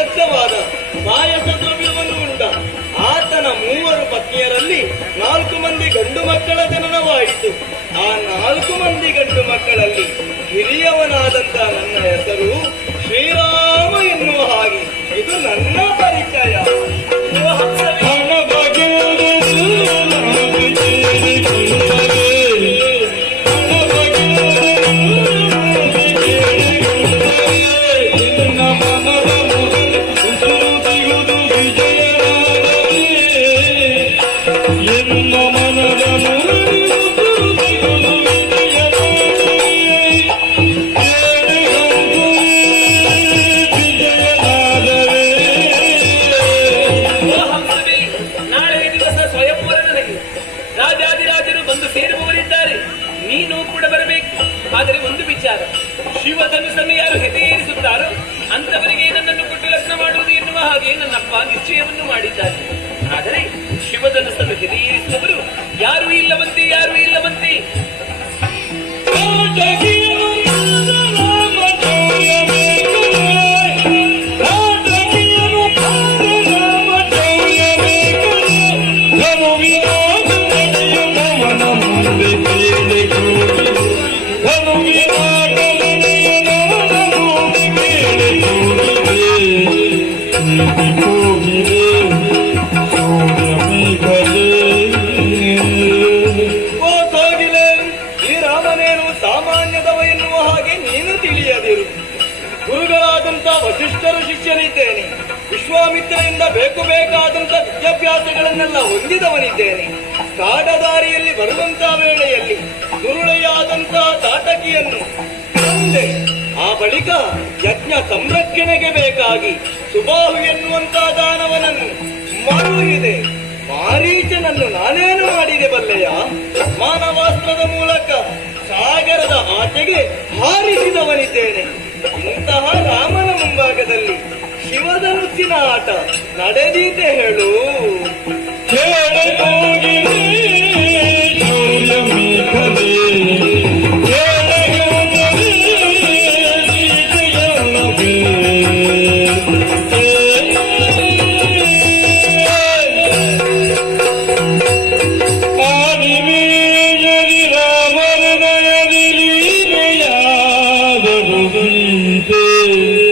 ಉಂಟ ಪ್ರದಗ್ಧವಾದ ಪಾಯಸ ದ್ರವ್ಯವನ್ನು ಉಂಡ. ಆತನ ಮೂವರು ಪತ್ನಿಯರಲ್ಲಿ ನಾಲ್ಕು ಮಂದಿ ಗಂಡು ಮಕ್ಕಳ ಜನನವಾಯಿತು. ಆ ನಾಲ್ಕು ಮಂದಿ ಗಂಡು ಮಕ್ಕಳಲ್ಲಿ ಹಿರಿಯವನಾದಂತ ನನ್ನ ಹೆಸರು ಶ್ರೀರಾಮ. ವಿಚಾರ. ಶಿವಧನುಸನ್ನು ಯಾರು ಹೆದೆಯೇರಿಸುತ್ತಾರೋ ಅಂತವರಿಗೆ ನನ್ನನ್ನು ಕೊಟ್ಟು ಲಗ್ನ ಮಾಡುವುದು ಎನ್ನುವ ಹಾಗೆ ನನ್ನಪ್ಪ ನಿಶ್ಚಯವನ್ನು ಮಾಡಿದ್ದಾರೆ. ಆದರೆ ಶಿವಧನುಸನ್ನು ಹೆದೆಯೇರಿಸುವವರು ಯಾರು ಇಲ್ಲವಂತೆ ಯಾರು ಇಲ್ಲವಂತೆ. ವಸಿಷ್ಠರು ಶಿಷ್ಯನಿದ್ದೇನೆ ವಿಶ್ವಾಮಿತ್ರರಿಂದ ಬೇಕು ಬೇಕಾದಂತ ವಿದ್ಯಾಭ್ಯಾಸಗಳನ್ನೆಲ್ಲ ಹೊಂದಿದವನಿದ್ದೇನೆ. ಕಾಡದಾರಿಯಲ್ಲಿ ಬರುವಂತ ವೇಳೆಯಲ್ಲಿ ದುರುಳೆಯಾದಂತಹ ತಾಟಕಿಯನ್ನು ತಂದೆ ಆ ಬಳಿಕ ಯಜ್ಞ ಸಂರಕ್ಷಣೆಗೆ ಬೇಕಾಗಿ ಸುಬಾಹು ಎನ್ನುವಂತ ದಾನವನನ್ನು ಮರುಹಿದೆ ಮಾರೀಚನನ್ನು ನಾನೇನು ಮಾಡಿದೆ ಬಲ್ಲೆಯ? ಮಾನವಾಸ್ತ್ರದ ಮೂಲಕ ಸಾಗರದ ಆಚೆಗೆ ಹಾರಿಸಿದವನಿದ್ದೇನೆ. ಇಂತಹ ರಾಮನ ಮುಂಭಾಗದಲ್ಲಿ ಶಿವಧನುಸ್ಸಿನ ಆಟ ನಡೆದೀತೆ ಹೇಳು. কে